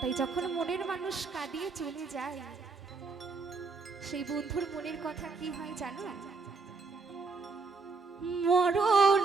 তাই যখন মনের মানুষ কাঁদিয়ে চলে যায়, সেই বন্ধুর মনের কথা কি হয় জানো? মরণ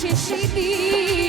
শেষে দিন।